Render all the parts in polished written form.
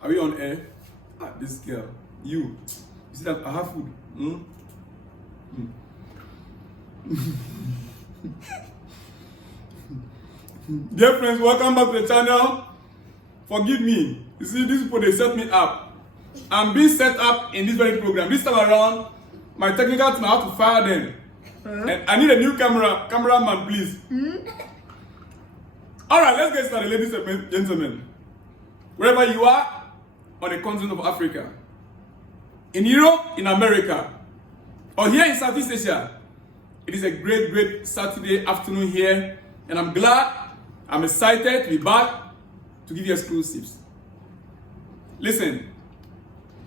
Are we on air? Ah, this girl. You see that I have food? Dear friends, welcome back to the channel. Forgive me. You see, these people, they set me up. I'm being set up in this very program. This time around, my technical team, I have to fire them. And I need a new cameraman, please. Alright, let's get started, ladies and gentlemen. Wherever you are on the continent of Africa, in Europe, in America, or here in Southeast Asia, it is a great Saturday afternoon here, and I'm excited to be back to give you exclusives. Listen,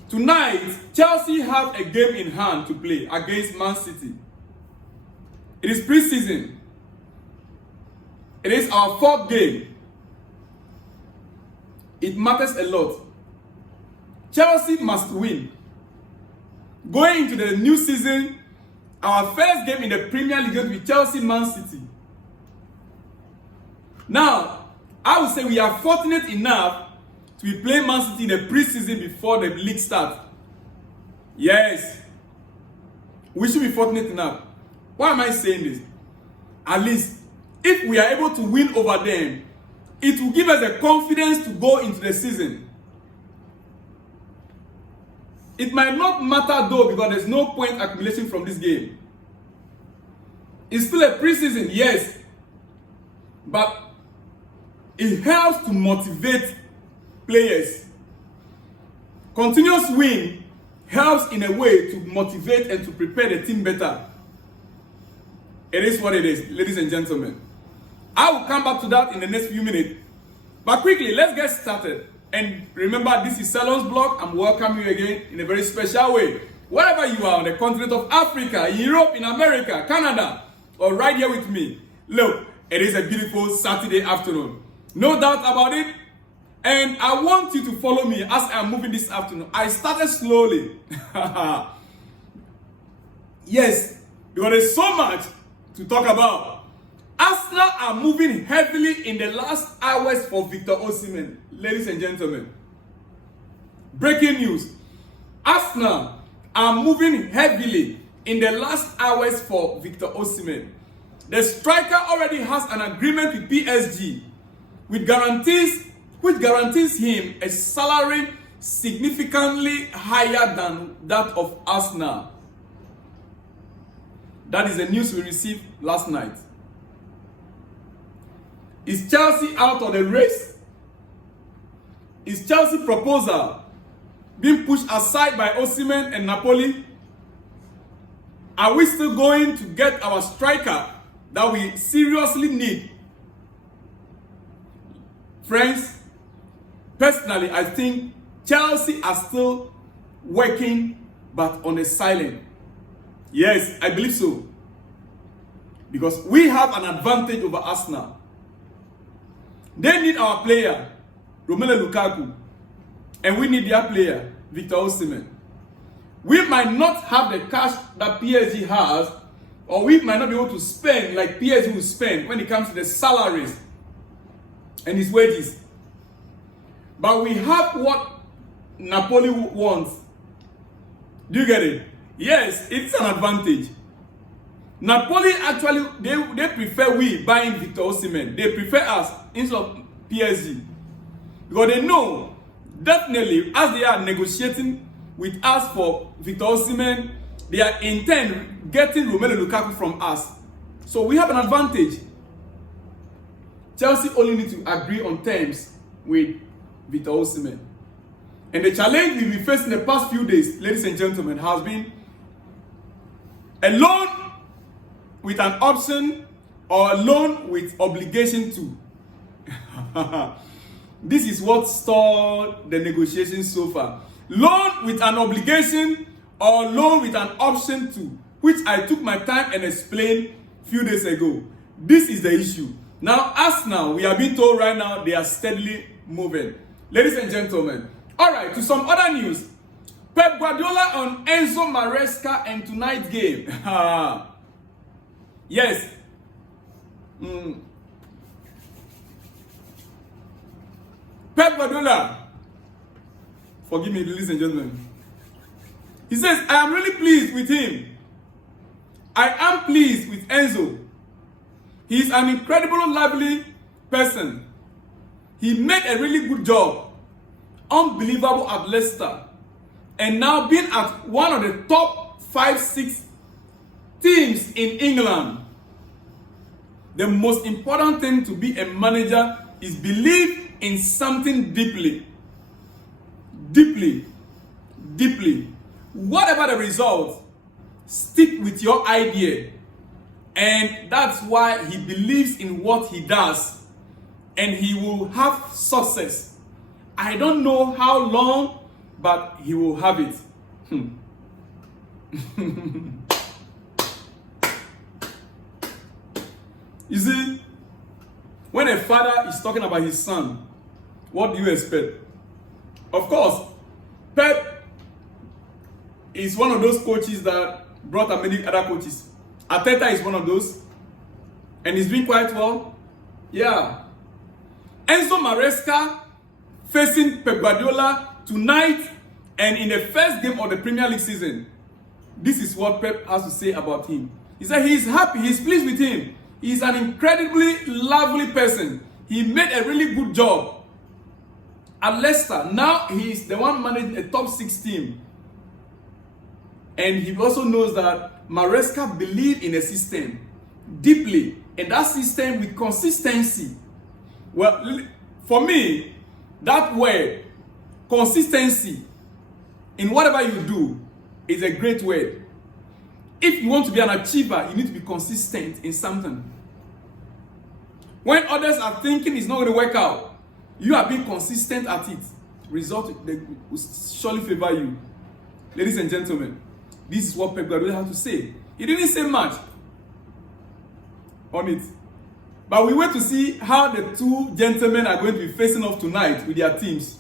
tonight, Chelsea have a game in hand to play against Man City. It is pre-season. It is our fourth game. It matters a lot. Chelsea must win. Going into the new season, our first game in the Premier League is going to be Chelsea-Man City. Now, I would say we are fortunate enough to be playing Man City in the pre-season before the league starts. Yes. We should be fortunate enough. Why am I saying this? At least, if we are able to win over them, it will give us the confidence to go into the season. It might not matter though, because there's no point accumulation from this game. It's still a pre-season, yes. But it helps to motivate players. Continuous win helps in a way to motivate and to prepare the team better. It is what it is, ladies and gentlemen. I will come back to that in the next few minutes. But quickly, let's get started. And remember, this is Salon's blog. I'm welcoming you again in a very special way. Wherever you are on the continent of Africa, in Europe, in America, Canada, or right here with me. Look, it is a beautiful Saturday afternoon. No doubt about it. And I want you to follow me as I'm moving this afternoon. I started slowly. Yes, because there's so much to talk about. Arsenal are moving heavily in the last hours for Victor Osimhen. Ladies and gentlemen, breaking news. Arsenal are moving heavily in the last hours for Victor Osimhen. The striker already has an agreement with PSG which guarantees him a salary significantly higher than that of Arsenal. That is the news we received last night. Is Chelsea out of the race? Is Chelsea's proposal being pushed aside by Osimhen and Napoli? Are we still going to get our striker that we seriously need? Friends, personally, I think Chelsea are still working, but on the silent. Yes, I believe so. Because we have an advantage over Arsenal. They need our player, Romelu Lukaku, and we need their player, Victor Osimhen. We might not have the cash that PSG has, or we might not be able to spend like PSG will spend when it comes to the salaries and his wages. But we have what Napoli wants. Do you get it? Yes, it's an advantage. Napoli actually, they prefer we buying Victor Osimhen. They prefer us instead of PSG. Because they know, definitely, as they are negotiating with us for Victor Osimhen, they are intent getting Romelu Lukaku from us. So we have an advantage. Chelsea only need to agree on terms with Victor Osimhen. And the challenge we've been facing the past few days, ladies and gentlemen, has been a loan with an option or a loan with obligation to. This is what stalled the negotiations so far. Loan with an obligation or loan with an option to, which I took my time and explained a few days ago. This is the issue. Now, Arsenal, we are being told right now they are steadily moving. Ladies and gentlemen, all right, to some other news. Pep Guardiola on Enzo Maresca and tonight's game. Yes. Pep Guardiola Forgive me, ladies and gentlemen. He says, I am really pleased with him. I am pleased with Enzo. He is an incredibly lively person. He made a really good job. Unbelievable at Leicester. And now being at one of the top 5-6 teams in England. The most important thing to be a manager is believe in something deeply. Deeply. Deeply. Whatever the result, stick with your idea. And that's why he believes in what he does. And he will have success. I don't know how long, but he will have it. You see, when a father is talking about his son, what do you expect? Of course, Pep is one of those coaches that brought many other coaches. Arteta is one of those, and he's doing quite well. Yeah. Enzo Maresca facing Pep Guardiola tonight and in the first game of the Premier League season. This is what Pep has to say about him. He said he is happy, he is pleased with him. He is an incredibly lovely person. He made a really good job at Leicester. Now he is the one managing a top 6 team. And he also knows that Maresca believes in a system deeply. And that system with consistency. Well, for me, that word, consistency, in whatever you do, is a great word. If you want to be an achiever, you need to be consistent in something. When others are thinking it's not going to work out, you are being consistent at it. Result will surely favor you. Ladies and gentlemen, this is what Pep Guardiola has to say. He didn't say much on it. But we wait to see how the two gentlemen are going to be facing off tonight with their teams.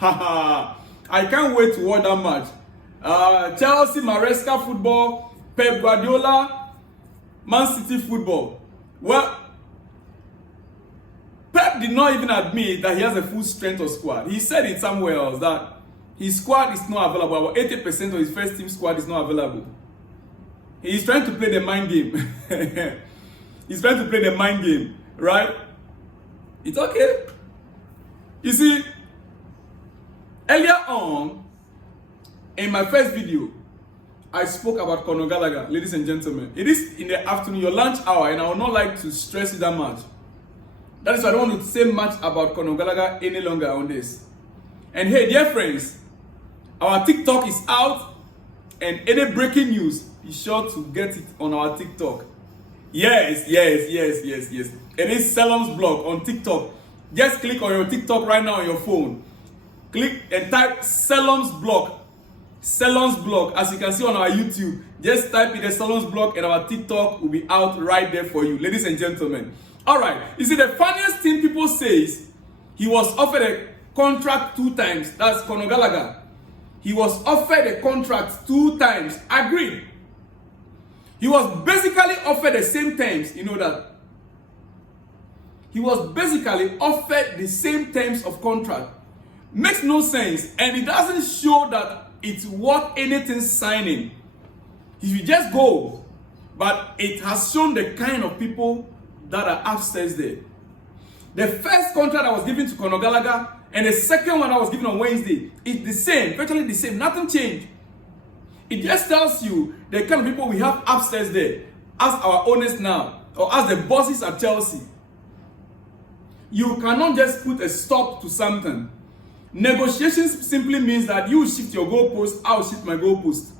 I can't wait to watch that match. Chelsea, Maresca football, Pep Guardiola, Man City football. Well, Pep did not even admit that he has a full strength of squad. He said it somewhere else that his squad is not available. About 80% of his first team squad is not available. He's trying to play the mind game. He's trying to play the mind game, right? It's okay. You see, earlier on, in my first video, I spoke about Conor Gallagher, ladies and gentlemen. It is in the afternoon, your lunch hour, and I would not like to stress it that much. That is why I don't want to say much about Conor Gallagher any longer on this. And hey, dear friends, our TikTok is out, and any breaking news, be sure to get it on our TikTok. Yes. It is Salom's blog on TikTok. Just click on your TikTok right now on your phone. Click and type Salom's blog. Salom's blog. As you can see on our YouTube, just type in the Salom's blog and our TikTok will be out right there for you, ladies and gentlemen. All right. You see, the funniest thing people say is he was offered a contract 2 times. That's Conor Gallagher. He was offered a contract 2 times. Agreed. He was basically offered the same terms. You know that. He was basically offered the same terms of contract. Makes no sense. And it doesn't show that it's worth anything signing. He should just go. But it has shown the kind of people that are upstairs there. The first contract that was given to Conor Gallagher and the second one that was given on Wednesday is the same, virtually the same. Nothing changed. It just tells you the kind of people we have upstairs there as our owners now, or as the bosses at Chelsea. You cannot just put a stop to something. Negotiations simply means that you shift your goalpost, I will shift my goalpost.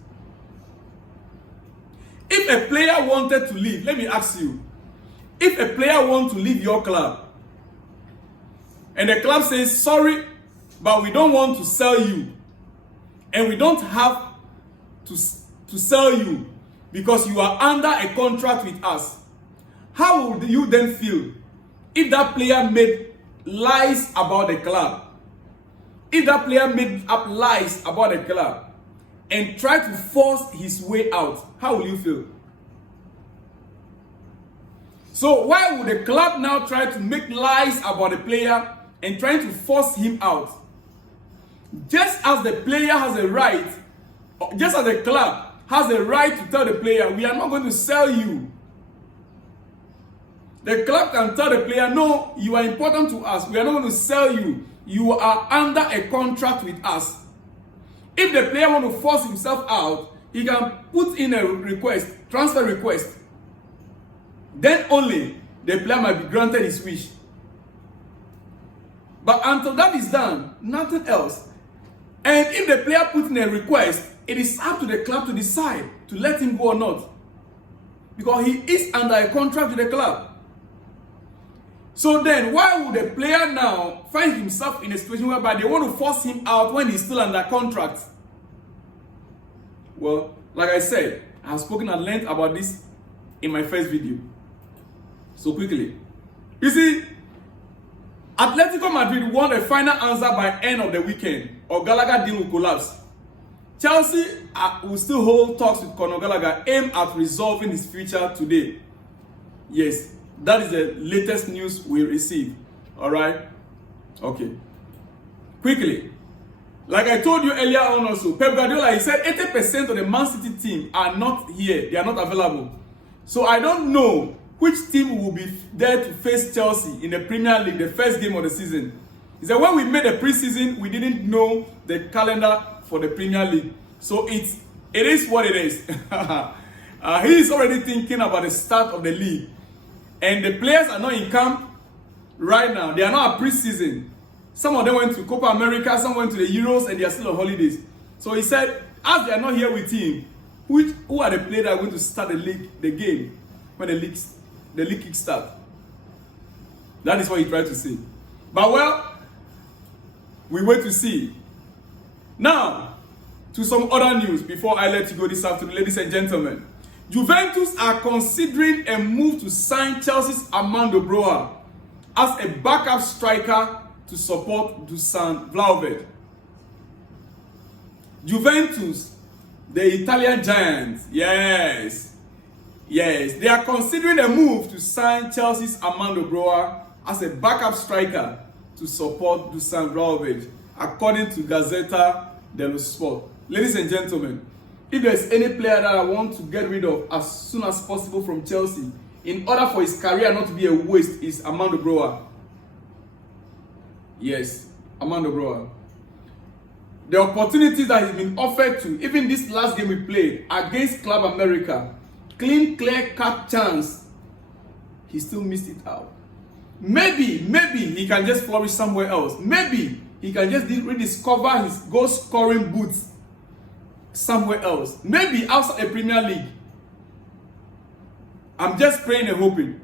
If a player wanted to leave, let me ask you, if a player wants to leave your club, and the club says, sorry, but we don't want to sell you, and we don't have to sell you because you are under a contract with us, how would you then feel if that player made lies about the club? If that player made up lies about the club and tried to force his way out, how will you feel? So why would the club now try to make lies about the player and trying to force him out? Just as the player has a right, just as the club has a right to tell the player, we are not going to sell you. The club can tell the player, no, you are important to us. We are not going to sell you. You are under a contract with us. If the player wants to force himself out, he can put in a request, transfer request. Then only the player might be granted his wish. But until that is done, nothing else. And if the player puts in a request, it is up to the club to decide to let him go or not. Because he is under a contract with the club. So then, why would the player now find himself in a situation whereby they want to force him out when he's still under contract? Well, like I said, I have spoken at length about this in my first video. So quickly. You see, Atletico Madrid won a final answer by end of the weekend, or Gallagher deal will collapse. Chelsea will still hold talks with Conor Gallagher, aimed at resolving his future today. Yes. That is the latest news we received. Alright? Okay. Quickly. Like I told you earlier on also, Pep Guardiola, he said 80% of the Man City team are not here. They are not available. So I don't know which team will be there to face Chelsea in the Premier League, the first game of the season. He said when we made the preseason, we didn't know the calendar for the Premier League. So it is what it is. He is already thinking about the start of the league. And the players are not in camp right now. They are not at preseason. Some of them went to Copa America, some went to the Euros, and they are still on holidays. So he said, as they are not here with him, who are the players that are going to start the game when the league kick start? That is what he tried to say. But well, we wait to see. Now, to some other news before I let you go this afternoon, ladies and gentlemen. Juventus are considering a move to sign Chelsea's Armando Broja as a backup striker to support Dusan Vlahovic. Juventus, the Italian giants, yes, they are considering a move to sign Chelsea's Armando Broja as a backup striker to support Dusan Vlahovic, according to Gazzetta dello Sport. Ladies and gentlemen, if there's any player that I want to get rid of as soon as possible from Chelsea, in order for his career not to be a waste, is Armando Broja. Yes, Armando Broja. The opportunities that he's been offered to, even this last game we played against Club America, clean, clear-cut chance, he still missed it out. Maybe he can just flourish somewhere else. Maybe he can just rediscover his goal-scoring boots somewhere else. Maybe outside a Premier League. I'm just praying and hoping.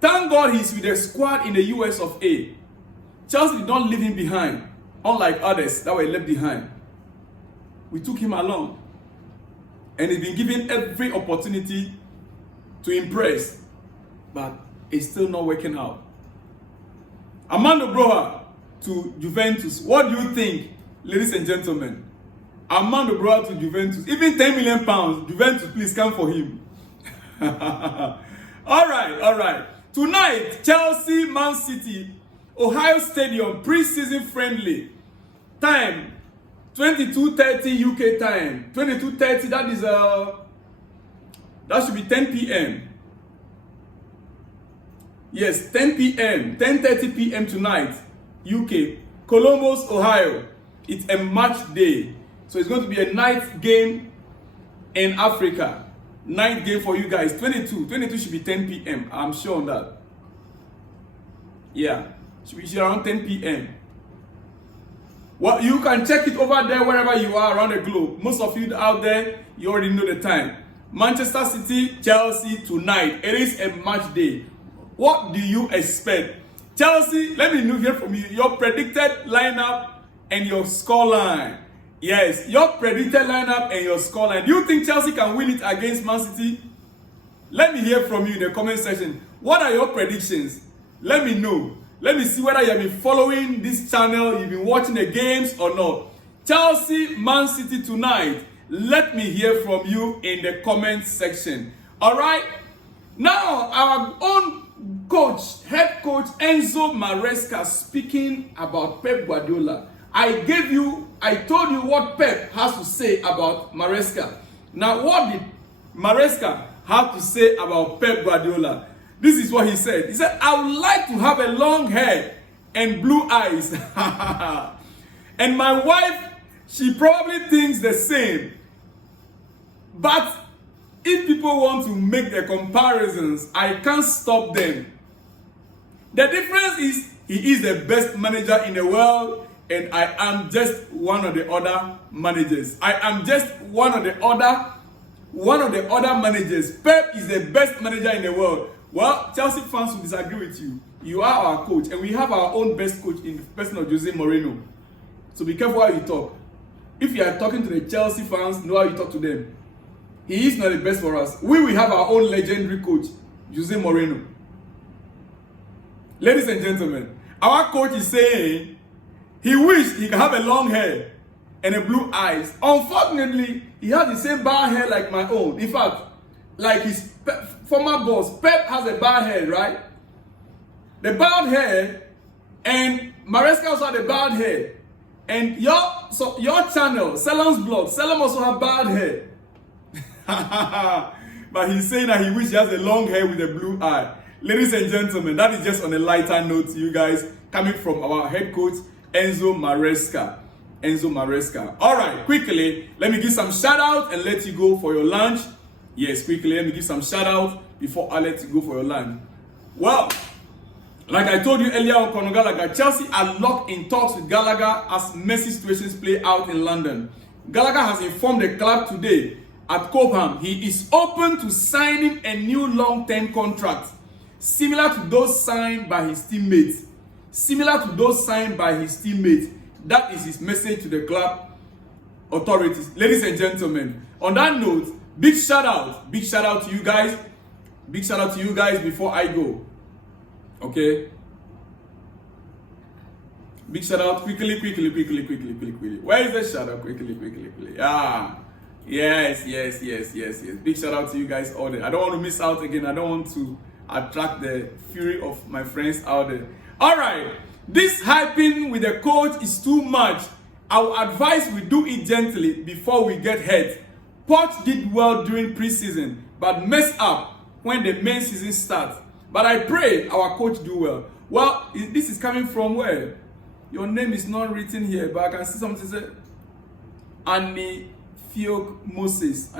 Thank God he's with the squad in the US of A. Chelsea did not leave him behind, unlike others that were left behind. We took him along. And he's been given every opportunity to impress. But it's still not working out. Armando Broja to Juventus. What do you think, ladies and gentlemen? Armando Broja to Juventus. Even 10 million pounds. Juventus, please come for him. All right. Tonight, Chelsea, Man City, Ohio Stadium, pre-season friendly. Time, 22:30 UK time. 22:30, that should be 10 p.m. Yes, 10 p.m. 10:30 p.m. tonight, UK. Columbus, Ohio. It's a match day. So it's going to be a night game in Africa. Night game for you guys. 22 should be 10 p.m. I'm sure on that. Yeah. Should be around 10 p.m. Well, you can check it over there wherever you are around the globe. Most of you out there, you already know the time. Manchester City, Chelsea tonight. It is a match day. What do you expect? Chelsea, let me hear from you. Your predicted lineup and your scoreline. Yes, your predicted lineup and your scoreline. Do you think Chelsea can win it against Man City? Let me hear from you in the comment section. What are your predictions? Let me know. Let me see whether you have been following this channel, you've been watching the games or not. Chelsea, Man City tonight. Let me hear from you in the comment section. All right? Now, our own coach, head coach Enzo Maresca, speaking about Pep Guardiola. I told you what Pep has to say about Maresca. Now, what did Maresca have to say about Pep Guardiola? This is what he said. He said, I would like to have a long hair and blue eyes. And my wife, she probably thinks the same. But if people want to make the comparisons, I can't stop them. The difference is he is the best manager in the world, and I am just one of the other managers. I am just one of the other managers. Pep is the best manager in the world. Well, Chelsea fans will disagree with you. You are our coach, and we have our own best coach in the person of Jose Mourinho. So be careful how you talk. If you are talking to the Chelsea fans, know how you talk to them. He is not the best for us. We will have our own legendary coach, Jose Mourinho. Ladies and gentlemen, our coach is saying he wished he could have a long hair and a blue eyes. Unfortunately, he has the same bald hair like my own. In fact, like his former boss, Pep has a bald head, right? The bald hair, and Maresca also had a bald hair. And your channel, Selam's blog, Selam also have bald hair. But he's saying that he wishes he has a long hair with a blue eye. Ladies and gentlemen, that is just on a lighter note to you guys, coming from our head coach, Enzo Maresca. Enzo Maresca. All right, quickly, let me give some shout out and let you go for your lunch. Yes, quickly, let me give some shout out before I let you go for your lunch. Well, like I told you earlier on Conor Gallagher, Chelsea are locked in talks with Gallagher as messy situations play out in London. Gallagher has informed the club today at Cobham he is open to signing a new long-term contract, similar to those signed by his teammates. That is his message to the club authorities. Ladies and gentlemen, on that note, big shout out to you guys. Big shout out to you guys before I go. Okay? Big shout out quickly. Where is the shout out? Quickly. Ah. Yes. Big shout out to you guys all there. I don't want to miss out again. I don't want to attract the fury of my friends out there. All right. This hyping with the coach is too much. I would advise we do it gently before we get hurt. Poch did well during preseason, but messed up when the main season starts. But I pray our coach do well. Well, this is coming from where? Your name is not written here, but I can see something say Annie Fiok Moses.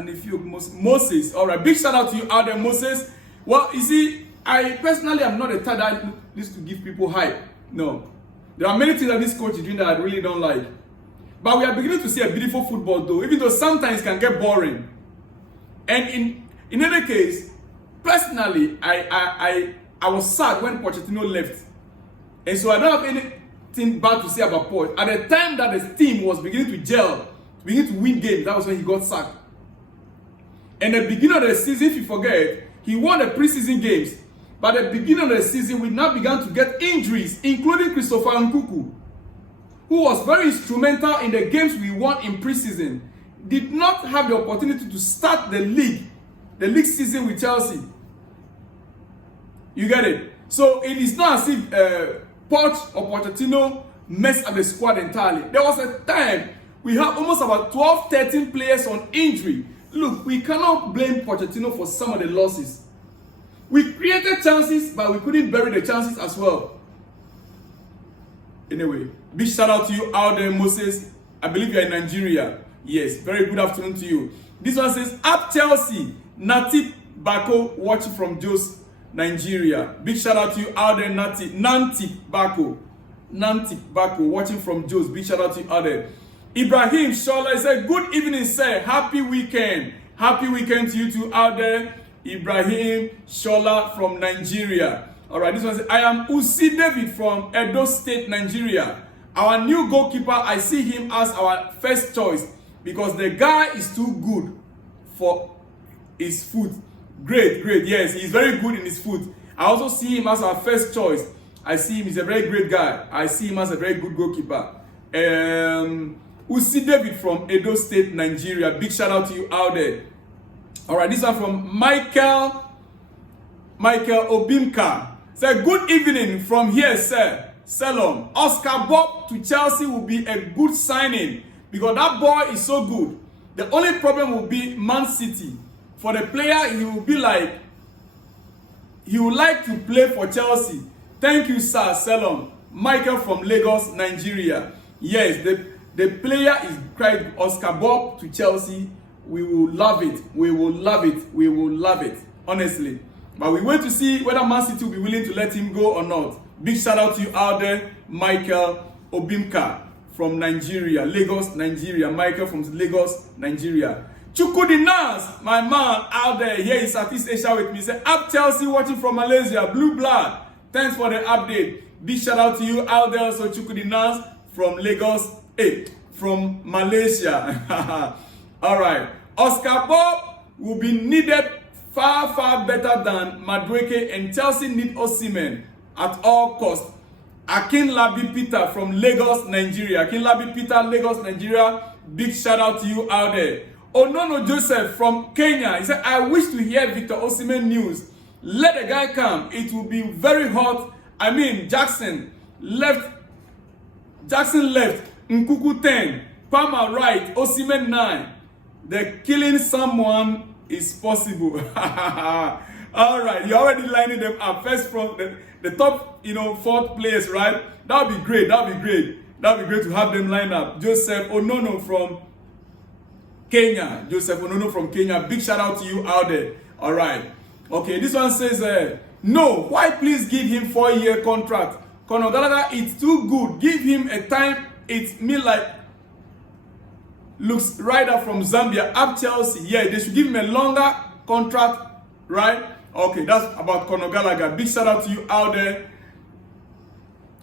Moses. All right, big shout out to you out there, Moses. Well, you see, I personally am not a type that used to give people hype. No. There are many things that this coach is doing that I really don't like. But we are beginning to see a beautiful football though, even though sometimes it can get boring. And in any case, personally, I was sad when Pochettino left. And so I don't have anything bad to say about Poch. At the time that the team was beginning to gel, beginning to win games, that was when he got sacked. And the beginning of the season, if you forget, he won the preseason games. But at the beginning of the season, we now began to get injuries, including Christopher Nkunku, who was very instrumental in the games we won in preseason, did not have the opportunity to start the league season with Chelsea. You get it? So it is not as if Poch or Pochettino messed up the squad entirely. There was a time we had almost about 12, 13 players on injury. Look, we cannot blame Pochettino for some of the losses. We created chances, but we couldn't bury the chances as well. Anyway, big shout out to you out there, Moses. I believe you're in Nigeria. Yes, very good afternoon to you. This one says, Up Chelsea, Natip Bako watching from Jos, Nigeria. Big shout out to you out there, Nantip Bako watching from Jos. Big shout out to you out there. Ibrahim Shola said, Good evening, sir. Happy weekend. Happy weekend to you two out there. Ibrahim Shola from Nigeria. All right, this one says, I am Usi David from Edo State, Nigeria. Our new goalkeeper, I see him as our first choice because the guy is too good for his foot. Great. Yes, he's very good in his foot. I also see him as our first choice. I see him, he's a very great guy. I see him as a very good goalkeeper. Usi David from Edo State, Nigeria. Big shout out to you out there. All right, this one from Michael Obimka. Say, good evening from here, sir. Salon. Oscar Bob to Chelsea will be a good signing because that boy is so good. The only problem will be Man City. For the player, he will be like, he would like to play for Chelsea. Thank you, sir. Salon. Michael from Lagos, Nigeria. Yes, the player is crying. Oscar Bob to Chelsea. We will love it. We will love it. We will love it. Honestly. But we wait to see whether Man City will be willing to let him go or not. Big shout out to you out there, Michael Obimka from Nigeria, Lagos, Nigeria. Michael from Lagos, Nigeria. Chukudinans, my man out there, here in Southeast Asia with me. Say, up Chelsea watching from Malaysia, Blue Blood. Thanks for the update. Big shout out to you out there also, Chukudinans from Lagos, from Malaysia. All right. Oscar Bob will be needed far, far better than Madueke, and Chelsea need Osimhen at all costs. Akinlabi Peter from Lagos, Nigeria. Akinlabi Peter, Lagos, Nigeria. Big shout out to you out there. Onono Joseph from Kenya. He said, I wish to hear Victor Osimhen news. Let the guy come. It will be very hot. I mean, Jackson left. Nkuku 10. Palmer right. Osimhen 9. The killing someone is possible. All right, you're already lining them up. First from the top, 4th players, right? That would be great. That would be great. That would be great to have them line up. Joseph Onono from Kenya. Joseph Onono from Kenya. Big shout out to you out there. All right. Okay, this one says, no, why please give him 4-year contract? Conor Gallagher, it's too good. Give him a time. It's me like looks rider from Zambia, up Chelsea. Yeah, they should give him a longer contract, right? Okay, that's about Conor Gallagher. Big shout out to you out there.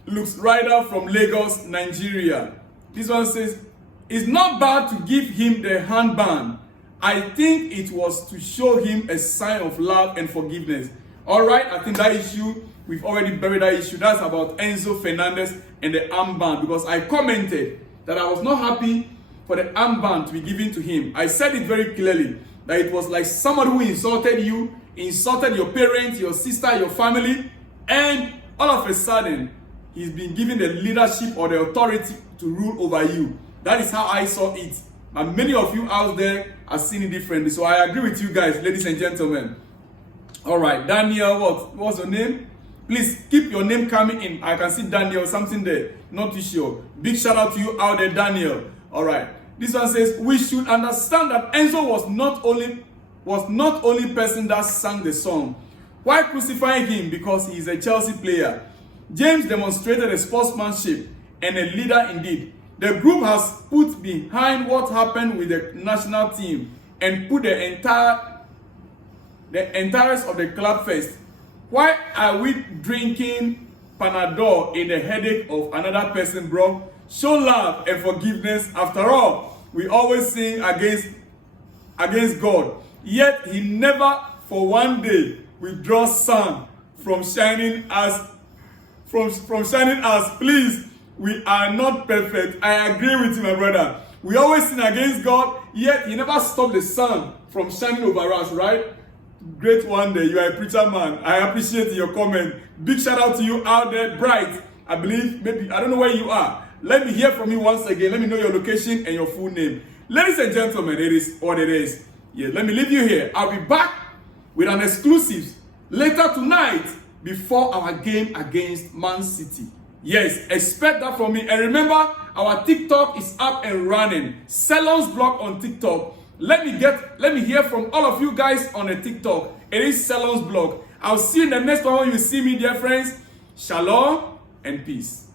Looks rider from Lagos, Nigeria. This one says, it's not bad to give him the handband. I think it was to show him a sign of love and forgiveness. All right, I think that issue, we've already buried that issue. That's about Enzo Fernandez and the armband, because I commented that I was not happy for the armband to be given to him. I said it very clearly, that it was like somebody who insulted you, insulted your parents, your sister, your family, and all of a sudden, he's been given the leadership or the authority to rule over you. That is how I saw it. And many of you out there are seeing it differently. So I agree with you guys, ladies and gentlemen. All right, Daniel, what's your name? Please keep your name coming in. I can see Daniel, something there. Not too sure. Big shout out to you out there, Daniel. All right. This one says, we should understand that Enzo was not only person that sang the song. Why crucifying him? Because he is a Chelsea player. James demonstrated a sportsmanship and a leader indeed. The group has put behind what happened with the national team and put the entirety of the club first. Why are we drinking Panadol in the headache of another person, bro? Show love and forgiveness. After all, we always sing against God. Yet he never for one day withdraws sun from shining us. From shining us. Please, we are not perfect. I agree with you, my brother. We always sin against God, yet he never stopped the sun from shining over us, right? Great one day. You are a preacher man. I appreciate your comment. Big shout out to you out there, Bright. I believe, maybe, I don't know where you are. Let me hear from you once again. Let me know your location and your full name. Ladies and gentlemen, it is what it is. Yeah, let me leave you here. I'll be back with an exclusive later tonight before our game against Man City. Yes, expect that from me. And remember, our TikTok is up and running. Salon's blog on TikTok. Let me hear from all of you guys on the TikTok. It is Salon's blog. I'll see you in the next one when you see me, dear friends. Shalom and peace.